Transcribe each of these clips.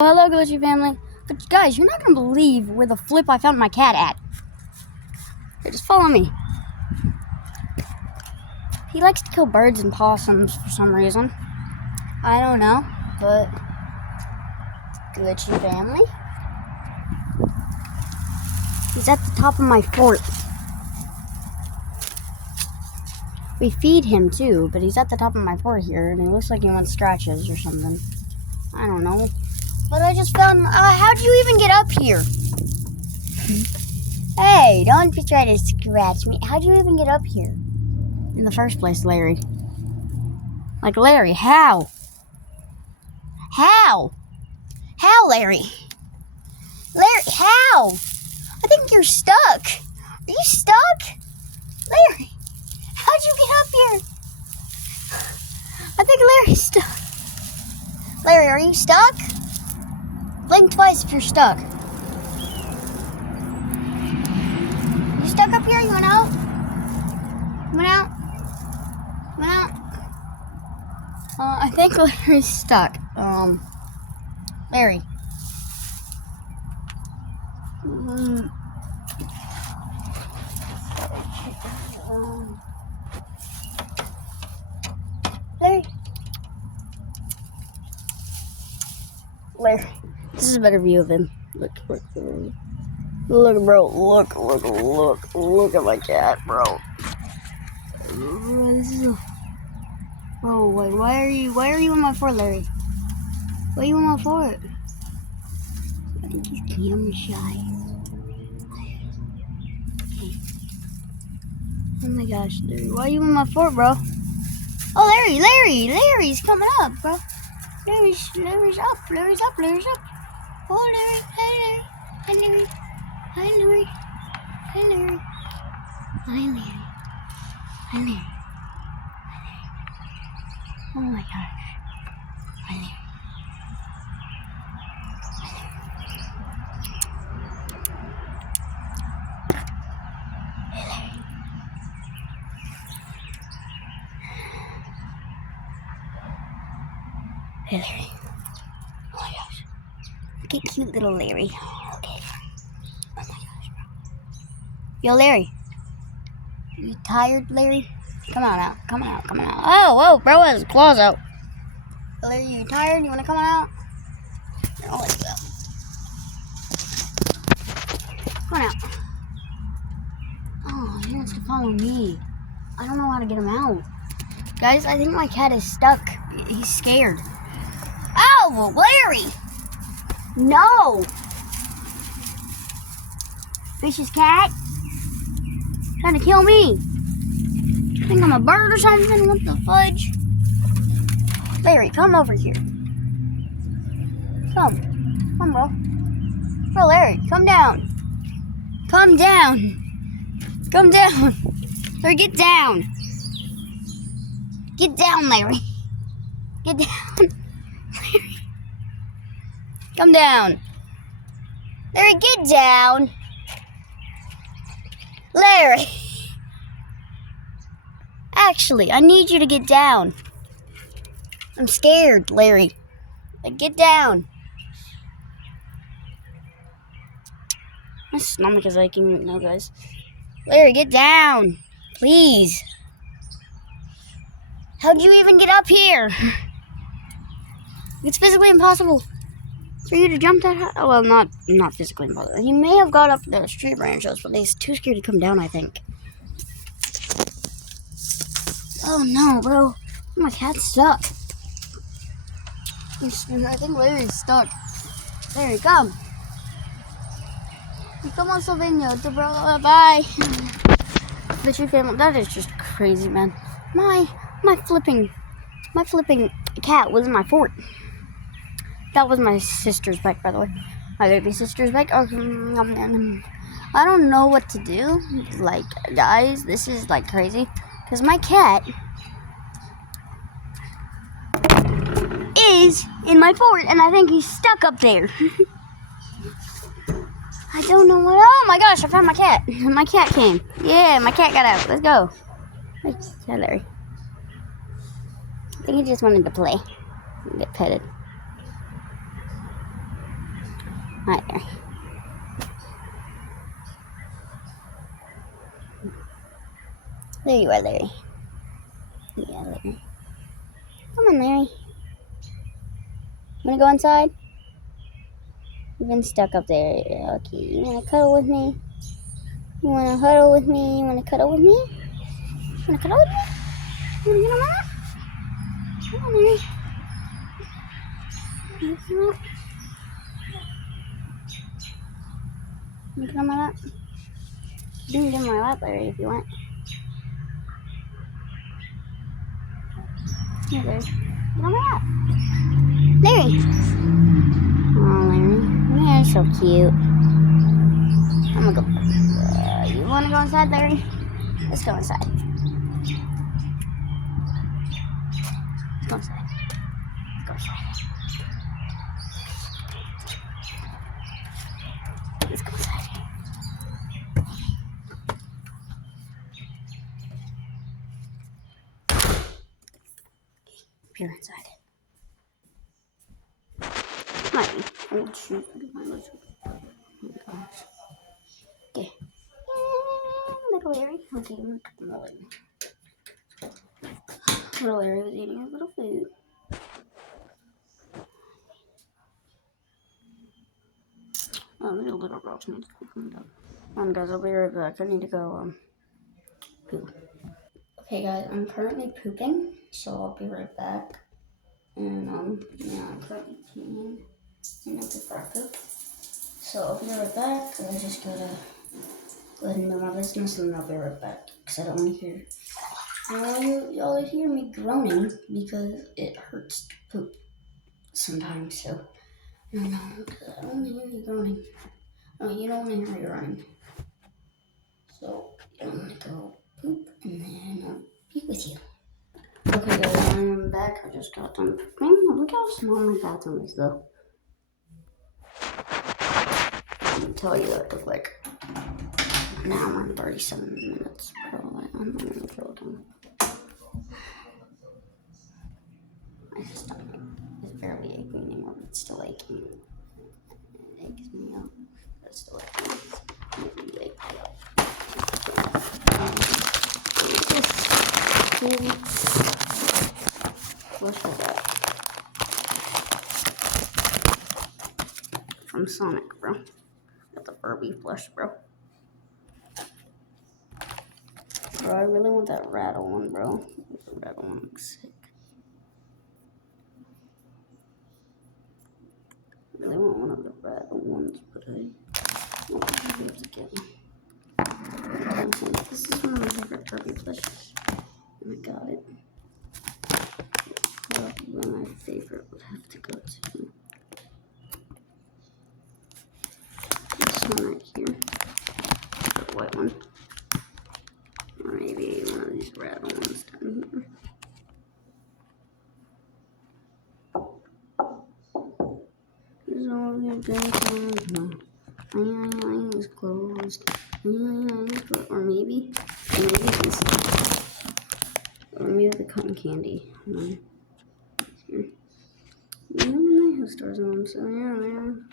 Hello, Glitchy family. But guys, you're not gonna believe where the flip I found my cat at. Hey, just follow me. He likes to kill birds and possums for some reason. I don't know, but Glitchy family. He's at the top of my fort. We feed him too, but he's at the top of my fort here, and it looks like he wants scratches or something. I don't know. But I just found. How'd you even get up here? Hey, don't be trying to scratch me. How'd you even get up here in the first place, Larry? Like, Larry, how? How? How, Larry? Larry, how? I think you're stuck. Are you stuck? Larry, how'd you get up here? I think Larry's stuck. Larry, are you stuck? Blink twice if you're stuck. You stuck up here? You went out? You went out? You went out? I think Larry's stuck. Larry. Larry. Larry. This is a better view of him. Look, bro. Look at my cat, bro. Bro, wait, why are you in my fort, Larry? Why are you in my fort? I think he's camera shy. Okay. Oh my gosh, Larry, why are you in my fort, bro? Oh, Larry's coming up, bro. Larry's up. Oh, Larry, hi, Larry. Oh my gosh. Hi, Larry. Hey, Larry. Oh my gosh. Look at cute little Larry. Okay. Oh my gosh, bro. Yo, Larry. You tired, Larry? Come on out. Oh, bro has his claws out. Larry, you tired? You want to come on out? Here, I'll let you out. Come on out. Oh, he wants to follow me. I don't know how to get him out. Guys, I think my cat is stuck. He's scared. Oh, Larry! No! Vicious cat? Trying to kill me. Think I'm a bird or something? What the fudge? Larry, come over here. Come, bro. Bro, Larry, come down. Larry, get down. Get down, Larry. Get down. Larry. Come down. Larry, get down. Larry. Actually, I need you to get down. I'm scared, Larry. Get down. My stomach is aching right now, guys. Larry, get down. Please. How'd you even get up here? It's physically impossible for you to jump that high. Oh, well, not physically impossible. He may have got up the street branches, but he's too scared to come down, I think. Oh no, bro. My cat's stuck. I think Larry's stuck. Larry, come. Come on, Sylvania. Bro, bye. The tree family. That is just crazy, man. My flipping cat was in my fort. That was my sister's bike, by the way. My baby sister's bike. Oh, I don't know what to do. Like, guys, this is like crazy. Because my cat is in my fort, and I think he's stuck up there. I don't know what. Oh my gosh, I found my cat. My cat came. Yeah, my cat got out. Let's go. Hi, Larry. I think he just wanted to play and get petted. Hi there. There you are, Larry. Yeah, Larry. Come on, Larry. Wanna go inside? You've been stuck up there. Okay, you wanna cuddle with me? You wanna huddle with me? You wanna cuddle with me? You wanna cuddle with me? You wanna get on my lap? Come on, Larry. You wanna get on my lap? You can get on my lap, Larry, if you want. Here, Larry. Get on my lap. Larry! Oh, Larry. You're so cute. I'm gonna go. You wanna go inside, Larry? Let's go inside. Let's go inside. Let's go inside. Let's go inside. Peer inside. My old shoes. My old shoes. Oh my gosh. Okay. Little Larry. Okay, little Larry. Little Larry was eating a little food. Oh, there's a little girl needs to come down. Guys, I'll be right back. I need to go poop. Okay, guys, I'm currently pooping, so I'll be right back. And yeah, I'm currently peeing and before I poop. So I'll be right back. I just gotta go ahead and do my business, and then I'll be right back because I don't want to hear. Y'all hear me groaning because it hurts to poop sometimes. So no, I don't want to hear you groaning. No, you don't want to hear me groaning. So I'm gonna go poop and then I'll be with you. Okay, guys, I'm back. I just got done pooping. Look how small my bathroom is, though. I can tell you that it took like an hour and 37 minutes, probably. I'm not even joking. My stomach is barely aching anymore, but it's still aching. It aches me up. But it's still aching. It really aches me up. What's that? From Sonic, bro. Got the Furby plush, bro. Bro, I really want that rattle one, bro. The rattle one looks sick. I really want one of the rattle ones, but I don't know to get one. This is one of my favorite Furby plushes. And I got it. Probably my favorite would have to go to this one right here. The white one. Or maybe one of these rattle ones down here. This is all your good times. No. My eye is closed. Or maybe this. Or maybe the cotton candy. Here. My stores on, so yeah, man.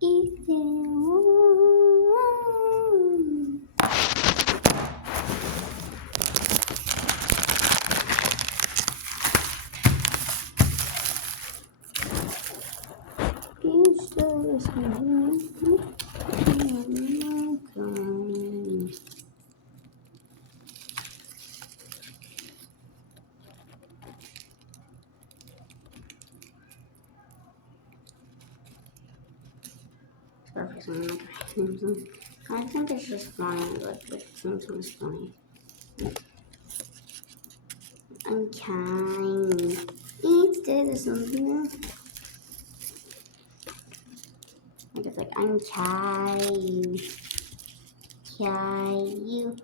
Ethan. I think it's just funny, like it seems so funny. I'm trying. Instead of something else. Like it's like I'm trying. You.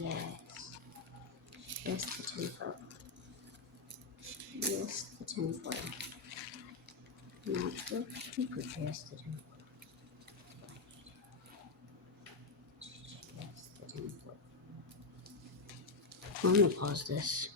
Yes. Just the tinfoil. Just the tinfoil. Not the paper, just the tinfoil. Just the tinfoil. I'm gonna pause this.